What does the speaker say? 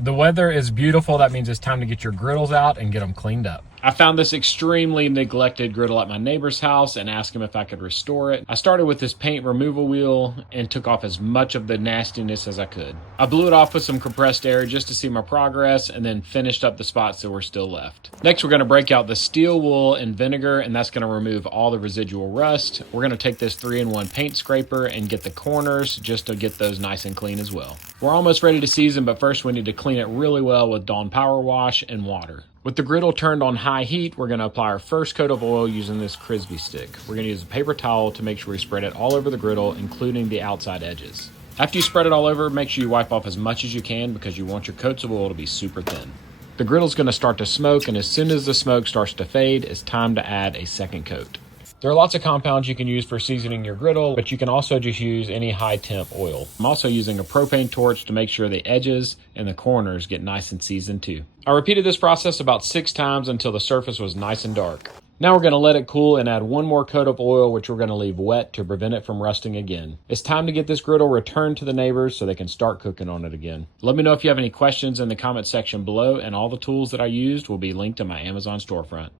The weather is beautiful. That means it's time to get your griddles out and get them cleaned up. I found this extremely neglected griddle at my neighbor's house and asked him if I could restore it. I started with this paint removal wheel and took off as much of the nastiness as I could. I blew it off with some compressed air just to see my progress and then finished up the spots that were still left. Next, we're going to break out the steel wool and vinegar, and that's going to remove all the residual rust. We're going to take this 3-in-1 paint scraper and get the corners just to get those nice and clean as well. We're almost ready to season, but first we need to clean it really well with Dawn Power Wash and water. With the griddle turned on high heat, we're going to apply our first coat of oil using this Frisbee stick. We're going to use a paper towel to make sure we spread it all over the griddle, including the outside edges. After you spread it all over, make sure you wipe off as much as you can because you want your coats of oil to be super thin. The griddle's going to start to smoke, and as soon as the smoke starts to fade, it's time to add a second coat. There are lots of compounds you can use for seasoning your griddle, but you can also just use any high temp oil. I'm also using a propane torch to make sure the edges and the corners get nice and seasoned too. I repeated this process about 6 times until the surface was nice and dark. Now we're going to let it cool and add one more coat of oil, which we're going to leave wet to prevent it from rusting again. It's time to get this griddle returned to the neighbors so they can start cooking on it again. Let me know if you have any questions in the comment section below, and all the tools that I used will be linked in my Amazon storefront.